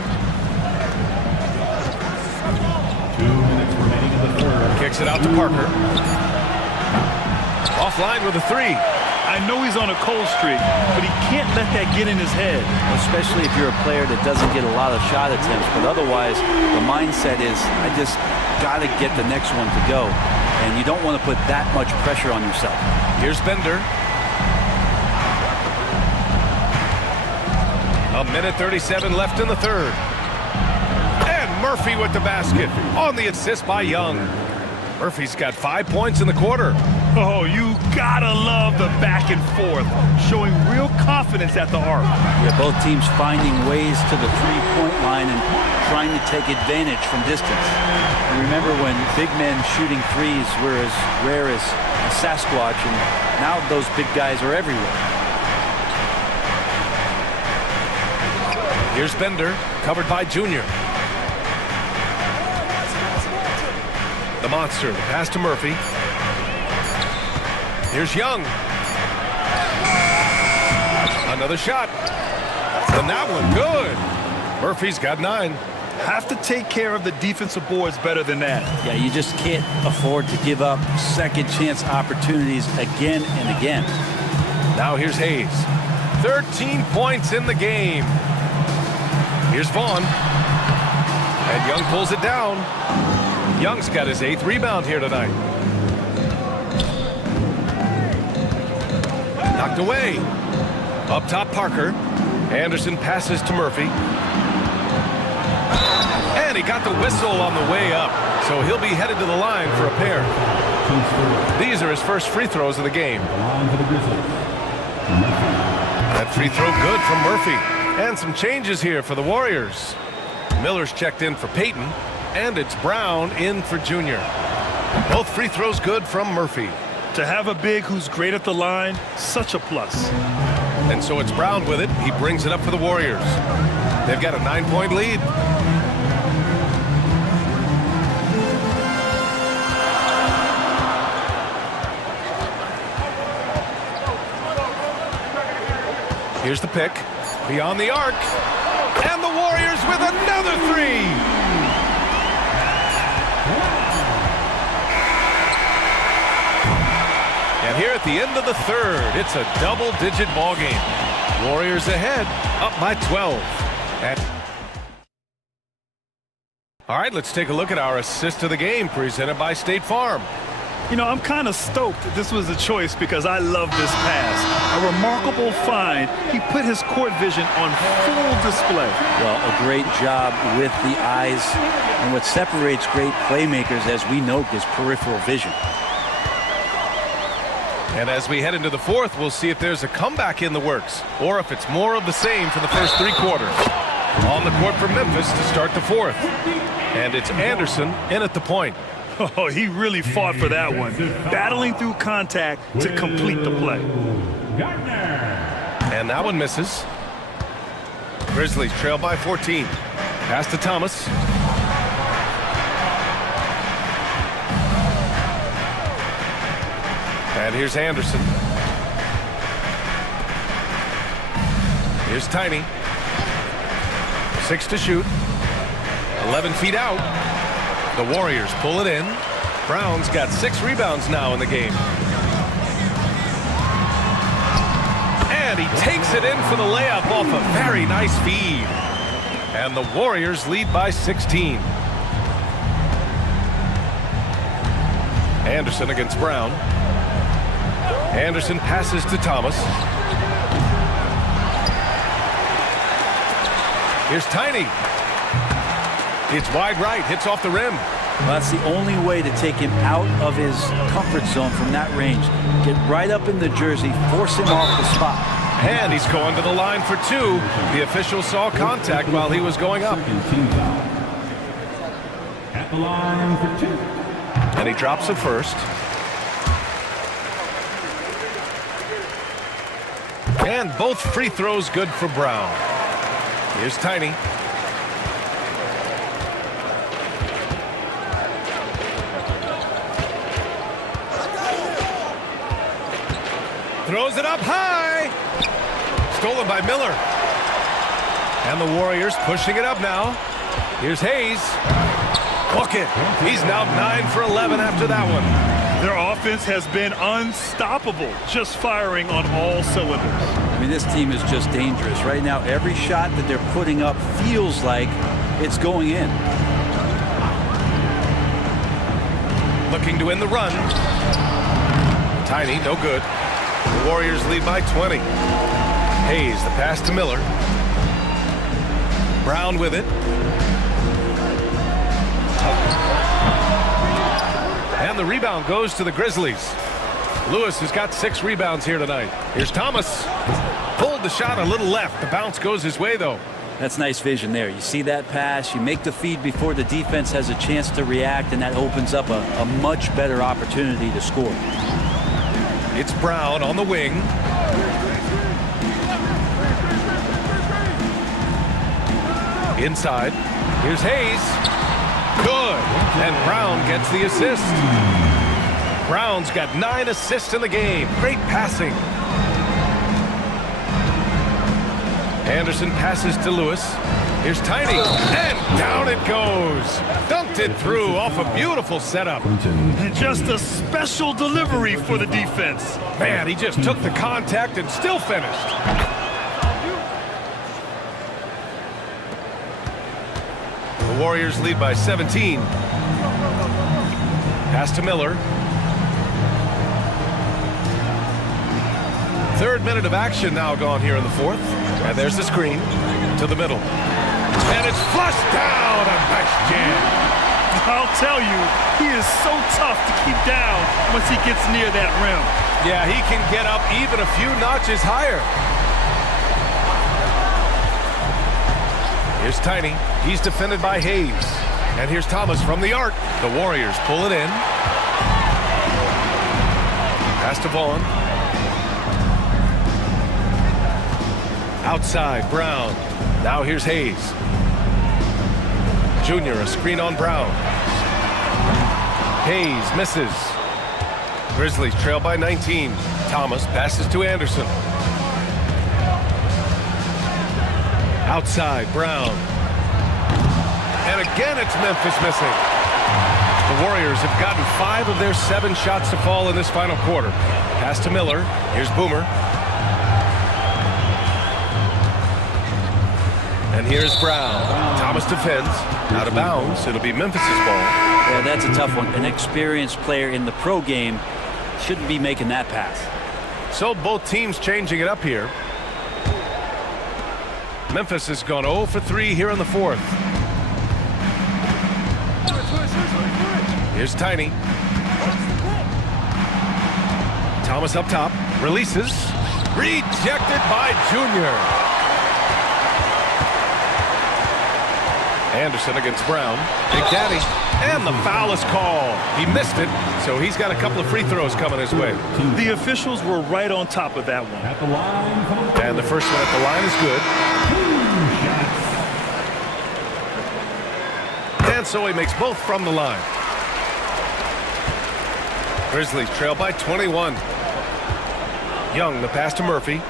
2 minutes remaining in the third. Kicks it out to Parker. Off line with a three. I know he's on a cold streak, but he can't let that get in his head. Especially if you're a player that doesn't get a lot of shot attempts. But otherwise, the mindset is, I just got to get the next one to go. And you don't want to put that much pressure on yourself. Here's Bender. A minute 37 left in the third. And Murphy with the basket on the assist by Young. Murphy's got 5 points in the quarter. Oh, you gotta love the back and forth, showing real confidence at the arc. Yeah, both teams finding ways to the three-point line and trying to take advantage from distance. You remember when big men shooting threes were as rare as a Sasquatch, and now those big guys are everywhere. Here's Bender, covered by Junior. The monster, the pass to Murphy. Here's Young. Another shot. And that one good. Murphy's got 9. Have to take care of the defensive boards better than that. Yeah, you just can't afford to give up second chance opportunities again and again. Now here's Hayes. 13 points in the game. Here's Vaughn. And Young pulls it down. Young's got his 8th rebound here tonight. Knocked away. Up top, Parker. Anderson passes to Murphy. And he got the whistle on the way up. So he'll be headed to the line for a pair. These are his first free throws of the game. That free throw good from Murphy. And some changes here for the Warriors. Miller's checked in for Payton. And it's Brown in for Junior. Both free throws good from Murphy. To have a big who's great at the line, such a plus. And so it's Brown with it. He brings it up for the Warriors. They've got a 9-point lead. Here's the pick. Beyond the arc. And the Warriors with another three. And here at the end of the third, it's a double-digit ball game. Warriors ahead, up by 12. All right, let's take a look at our assist of the game presented by State Farm. You know, I'm kind of stoked that this was a choice because I love this pass. A remarkable find. He put his court vision on full display. Well, a great job with the eyes. And what separates great playmakers, as we know, is peripheral vision. And as we head into the fourth, we'll see if there's a comeback in the works or if it's more of the same for the first 3 quarters. On the court for Memphis to start the fourth. And it's Anderson in at the point. Oh, he really fought for that one. Battling through contact to complete the play. And that one misses. Grizzlies trail by 14. Pass to Thomas. And here's Anderson. Here's Tiny. 6 to shoot. 11 feet out. The Warriors pull it in. Brown's got 6 rebounds now in the game. And he takes it in for the layup off a very nice feed. And the Warriors lead by 16. Anderson against Brown. Anderson passes to Thomas. Here's Tiny. It's wide right, hits off the rim. Well, that's the only way to take him out of his comfort zone from that range. Get right up in the jersey, force him off the spot. And he's going to the line for 2. The official saw contact while he was going up. At the line for 2. And he drops the first. And both free throws good for Brown. Here's Tiny. Throws it up high. Stolen by Miller. And the Warriors pushing it up now. Here's Hayes. Look it. He's now 9 for 11 after that one. Their offense has been unstoppable, just firing on all cylinders. I mean, this team is just dangerous. Right now, every shot that they're putting up feels like it's going in. Looking to win the run. Tiny, no good. The Warriors lead by 20. Hayes, the pass to Miller. Brown with it. And the rebound goes to the Grizzlies. Lewis has got 6 rebounds here tonight. Here's Thomas. Pulled the shot a little left. The bounce goes his way, though. That's nice vision there. You see that pass, you make the feed before the defense has a chance to react, and that opens up a much better opportunity to score. It's Brown on the wing. Inside. Here's Hayes. Good. And Brown gets the assist. Brown's got 9 assists in the game. Great passing. Anderson passes to Lewis. Here's Tiny. And down it goes. Dunked it through off a beautiful setup. And just a special delivery for the defense. Man, he just took the contact and still finished. The Warriors lead by 17. Pass to Miller. 3rd minute of action now gone here in the 4th. And there's the screen to the middle. And it's flushed down. A nice jam. I'll tell you, he is so tough to keep down once he gets near that rim. Yeah, he can get up even a few notches higher. Here's Tiny. He's defended by Hayes. And here's Thomas from the arc. The Warriors pull it in. Pass to Vaughn. Outside, Brown. Now here's Hayes. Junior, a screen on Brown. Hayes misses. Grizzlies trail by 19. Thomas passes to Anderson. Outside, Brown. And again, it's Memphis missing. The Warriors have gotten 5 of their 7 shots to fall in this final quarter. Pass to Miller. Here's Boomer. And here's Brown. Thomas defends. Out of bounds. It'll be Memphis's ball. Yeah, that's a tough one. An experienced player in the pro game shouldn't be making that pass. So both teams changing it up here. Memphis has gone 0 for 3 here in the 4th. Here's Tiny. Thomas up top. Releases. Rejected by Junior. Anderson against Brown. Big Daddy. And the foul is called. He missed it, so he's got a couple of free throws coming his way. The officials were right on top of that one. At the line. And the first one at the line is good. And so he makes both from the line. Grizzlies trail by 21. Young, the pass to Murphy.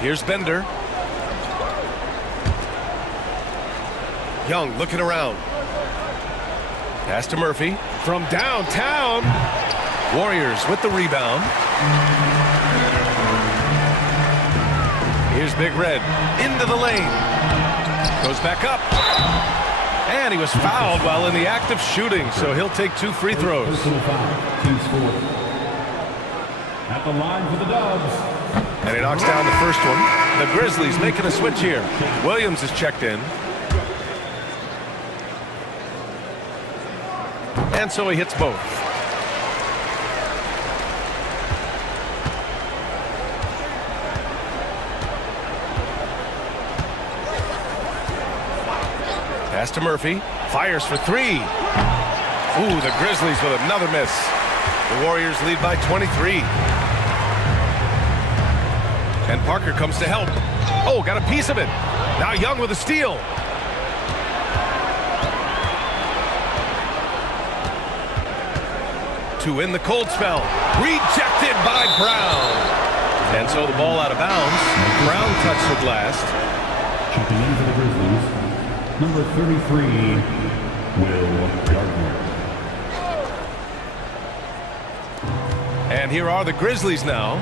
Here's Bender. Young looking around. Pass to Murphy from downtown. Warriors with the rebound. Here's Big Red into the lane. Goes back up. And he was fouled while in the act of shooting, so he'll take 2 free throws. At the line for the Dubs. And he knocks down the first one. The Grizzlies making a switch here. Williams is checked in. And so he hits both. Pass to Murphy. Fires for 3. Ooh, the Grizzlies with another miss. The Warriors lead by 23. And Parker comes to help. Oh, got a piece of it. Now Young with a steal. To win the cold spell. Rejected by Brown. And so the ball out of bounds. Brown touched the glass. Checking in for the Grizzlies, number 33, Will Gardner. And here are the Grizzlies now.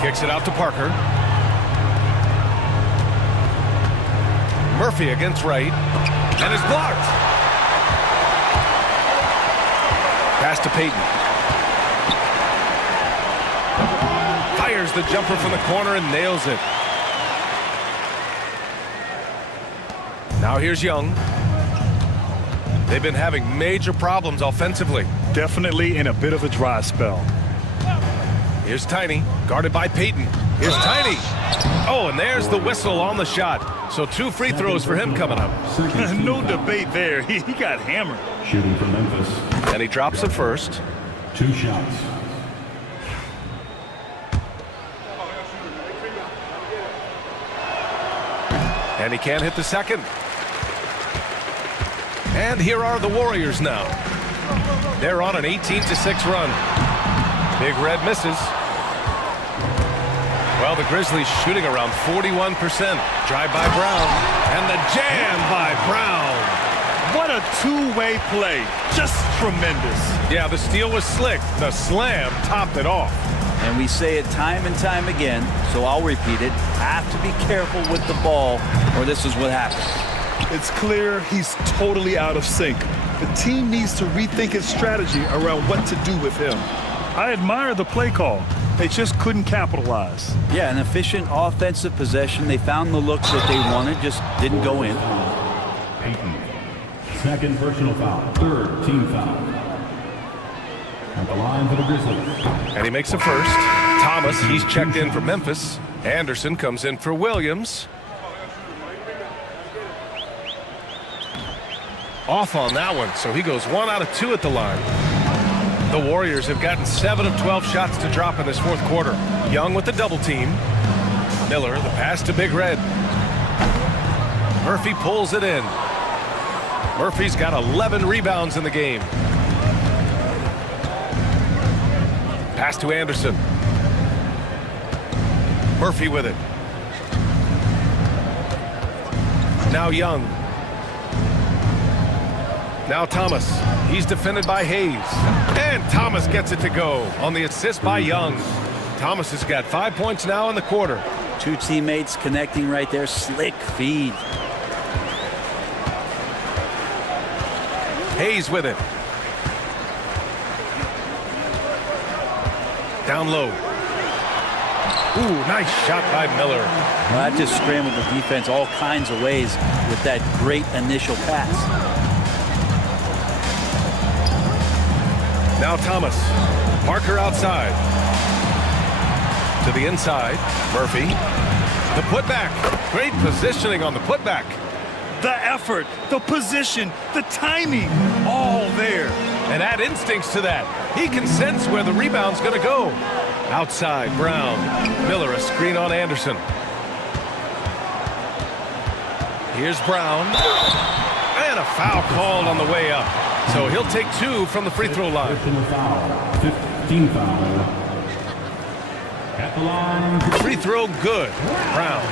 Kicks it out to Parker. Murphy against Wright. And is blocked. Pass to Payton. Fires the jumper from the corner and nails it. Now here's Young. They've been having major problems offensively. Definitely in a bit of a dry spell. Here's Tiny, guarded by Payton. Here's Tiny. Oh, and there's the whistle on the shot. So 2 free throws for him coming up. No debate there. He got hammered. Shooting for Memphis. And he drops the first. 2 shots. And he can't hit the second. And here are the Warriors now. They're on an 18-6 run. Big Red misses. Well, the Grizzlies shooting around 41%. Drive by Brown. And the jam by Brown. What a two-way play. Just tremendous. Yeah, the steal was slick. The slam topped it off. And we say it time and time again, so I'll repeat it. Have to be careful with the ball, or this is what happens. It's clear he's totally out of sync. The team needs to rethink its strategy around what to do with him. I admire the play call. They just couldn't capitalize. Yeah, an efficient offensive possession. They found the look that they wanted, just didn't go in. Payton. Second personal foul. Third team foul. At the line for the Grizzlies. And he makes the first. Thomas, he's checked in for Memphis. Anderson comes in for Williams. Off on that one, so he goes 1 out of 2 at the line. The Warriors have gotten 7 of 12 shots to drop in this fourth quarter. Young with the double team. Miller, the pass to Big Red. Murphy pulls it in. Murphy's got 11 rebounds in the game. Pass to Anderson. Murphy with it. Now Young. Now Thomas. He's defended by Hayes. And Thomas gets it to go on the assist by Young. Thomas has got 5 points now in the quarter. 2 teammates connecting right there. Slick feed. Hayes with it. Down low. Ooh, nice shot by Miller. Well, that just scrambled the defense all kinds of ways with that great initial pass. Now Thomas. Parker outside. To the inside. Murphy. The putback. Great positioning on the putback. The effort, the position, the timing, all there. And add instincts to that. He can sense where the rebound's going to go. Outside, Brown. Miller, a screen on Anderson. Here's Brown. And a foul called on the way up. So he'll take 2 from the free throw line. Personal foul. 15 foul. At the line. Free throw good. Brown.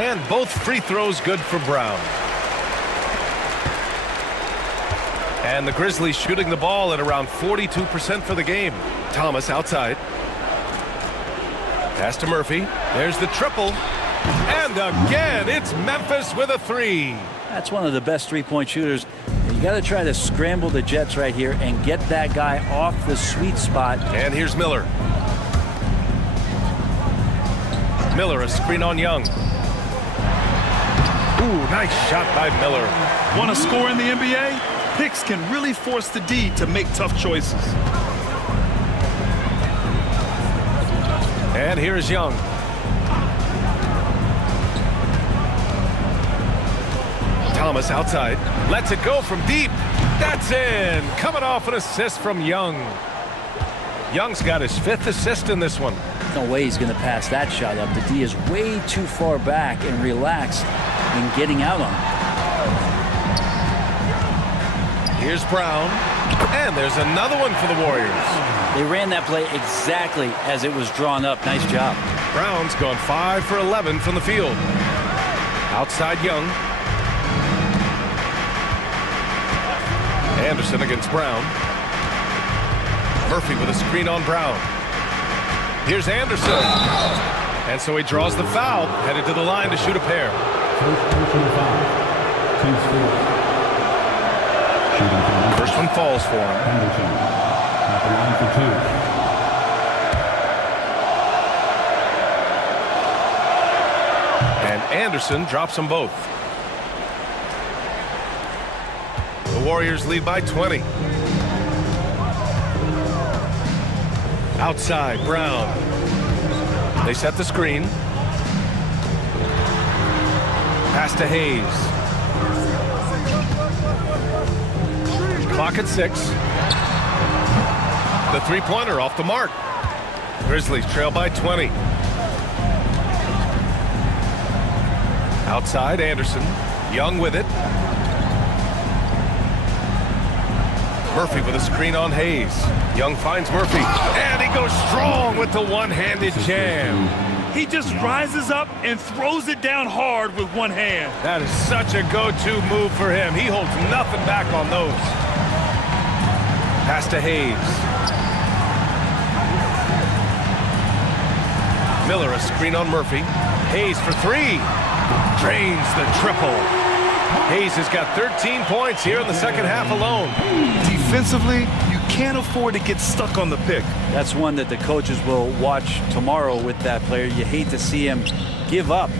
And both free throws good for Brown. And the Grizzlies shooting the ball at around 42% for the game. Thomas outside. Pass to Murphy. There's the triple. And again, it's Memphis with a 3. That's one of the best three-point shooters. You got to try to scramble the Jets right here and get that guy off the sweet spot. And here's Miller. Miller, a screen on Young. Ooh, nice shot by Miller. Want to score in the NBA? Picks can really force the D to make tough choices. And here's Young. Thomas outside. Lets it go from deep. That's in. Coming off an assist from Young. Young's got his 5th assist in this one. No way he's going to pass that shot up. The D is way too far back and relaxed in getting out on him. Here's Brown. And there's another one for the Warriors. They ran that play exactly as it was drawn up. Nice job. Brown's gone 5 for 11 from the field. Outside Young. Anderson against Brown. Murphy with a screen on Brown. Here's Anderson. And so he draws the foul, headed to the line to shoot a pair. First personal foul. Team scores. Shooting foul. First one falls for him. Anderson at the line for two. And Anderson drops them both. The Warriors lead by 20. Outside, Brown. They set the screen. Pass to Hayes. Clock at 6. The three-pointer off the mark. Grizzlies trail by 20. Outside, Anderson. Young with it. Murphy with a screen on Hayes. Young finds Murphy. And he goes strong with the one-handed jam. He just rises up and throws it down hard with one hand. That is such a go-to move for him. He holds nothing back on those. Pass to Hayes. Miller, a screen on Murphy. Hayes for three. Drains the triple. Hayes has got 13 points here in the second half alone. Defensively, you can't afford to get stuck on the pick. That's one that the coaches will watch tomorrow with that player. You hate to see him give up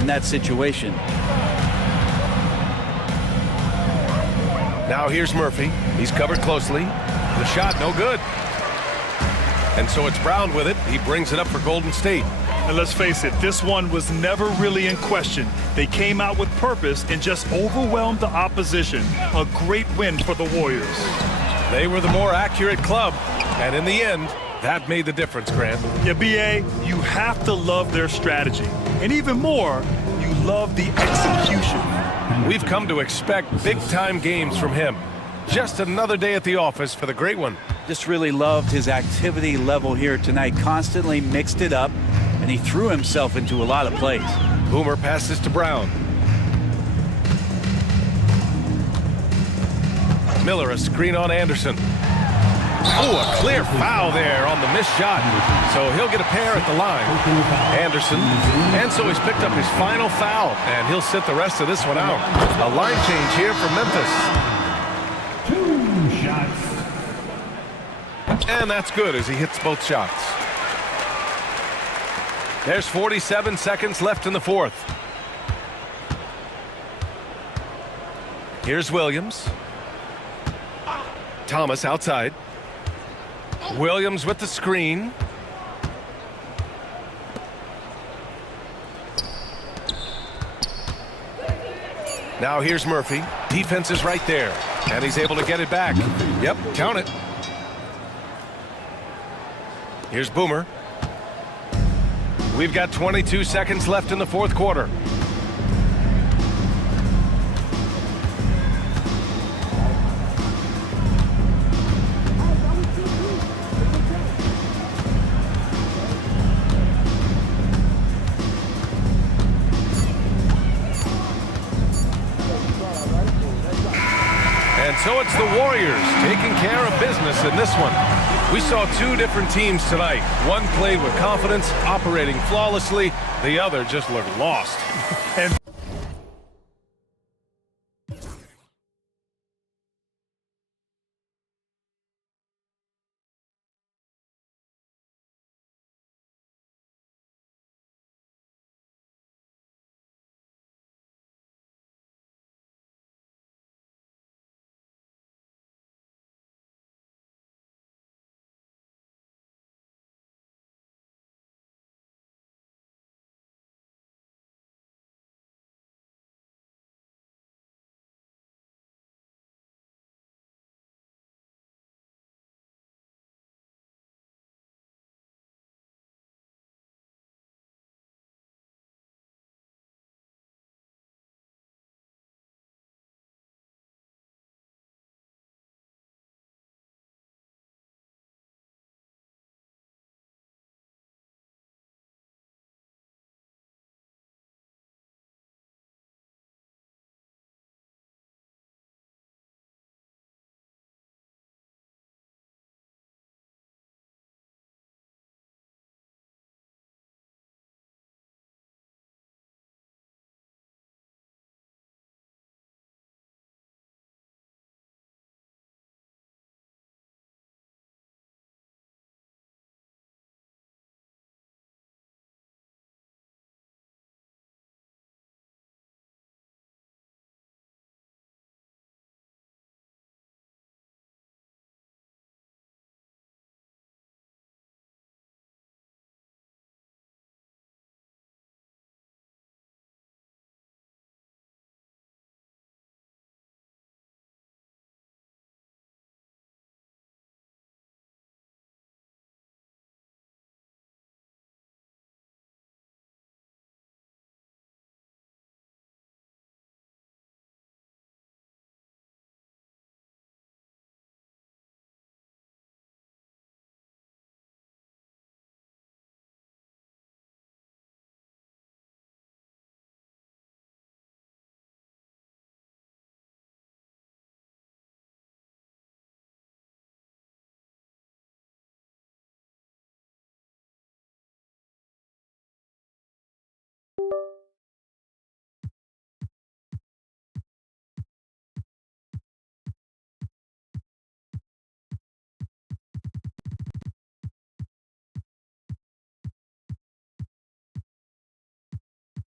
in that situation. Now here's Murphy. He's covered closely. The shot, no good. And so it's Brown with it. He brings it up for Golden State. And let's face it, this one was never really in question. They came out with purpose and just overwhelmed the opposition. A great win for the Warriors. They were the more accurate club. And in the end, that made the difference, Grant. Yeah, B.A., you have to love their strategy. And even more, you love the execution. We've come to expect big-time games from him. Just another day at the office for the great one. Just really loved his activity level here tonight. Constantly mixed it up, and he threw himself into a lot of plays. Boomer passes to Brown. Miller, a screen on Anderson. Oh, a clear foul there on the missed shot. So he'll get a pair at the line. Anderson. And so he's picked up his final foul, and he'll sit the rest of this one out. A line change here for Memphis. 2 shots. And that's good as he hits both shots. There's 47 seconds left in the fourth. Here's Williams. Thomas outside. Williams with the screen. Now here's Murphy. Defense is right there. And he's able to get it back. Yep, count it. Here's Boomer. We've got 22 seconds left in the fourth quarter. And so it's the Warriors taking care of business in this one. We saw two different teams tonight. One played with confidence, operating flawlessly. The other just looked lost.